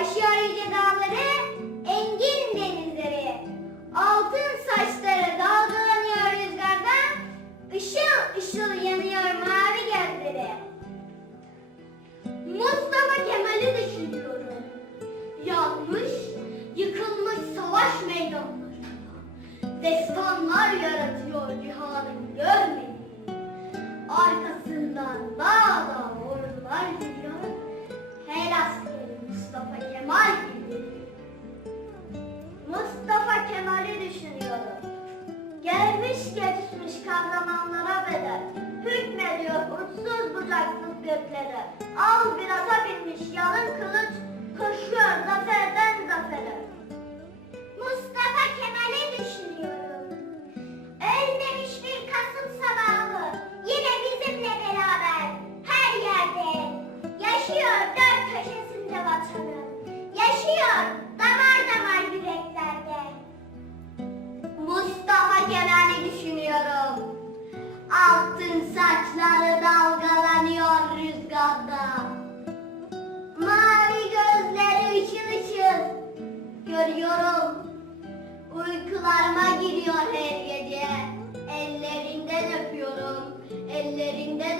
Aşıyor yüce dağları, engin denizleri. Altın saçları dalgalanıyor rüzgardan, ışıl ışıl yanıyor mavi gözleri. Mustafa Kemal'i düşünüyorum. Yanmış, yıkılmış savaş meydanlarında. Destanlar yaratıyor cihanın geçmiş kahramanlara bedel. Hükmediyor uçsuz bucaksız göklere. Al bir ata binmiş yalın kılıç, koşuyor zaferden zafere. Mustafa Kemal'i düşünüyorum. Ölmemiş bir Kasım sabahı, yine bizimle beraber, her yerde. Yaşıyor dört köşesinde vatanı. Yaşıyor damar damar yüreklerde. Mustafa Kemal Altın saçları dalgalanıyor rüzgarda. Mavi gözleri ışıl ışıl görüyorum. Uykularıma giriyor her gece. Ellerinden öpüyorum, ellerinden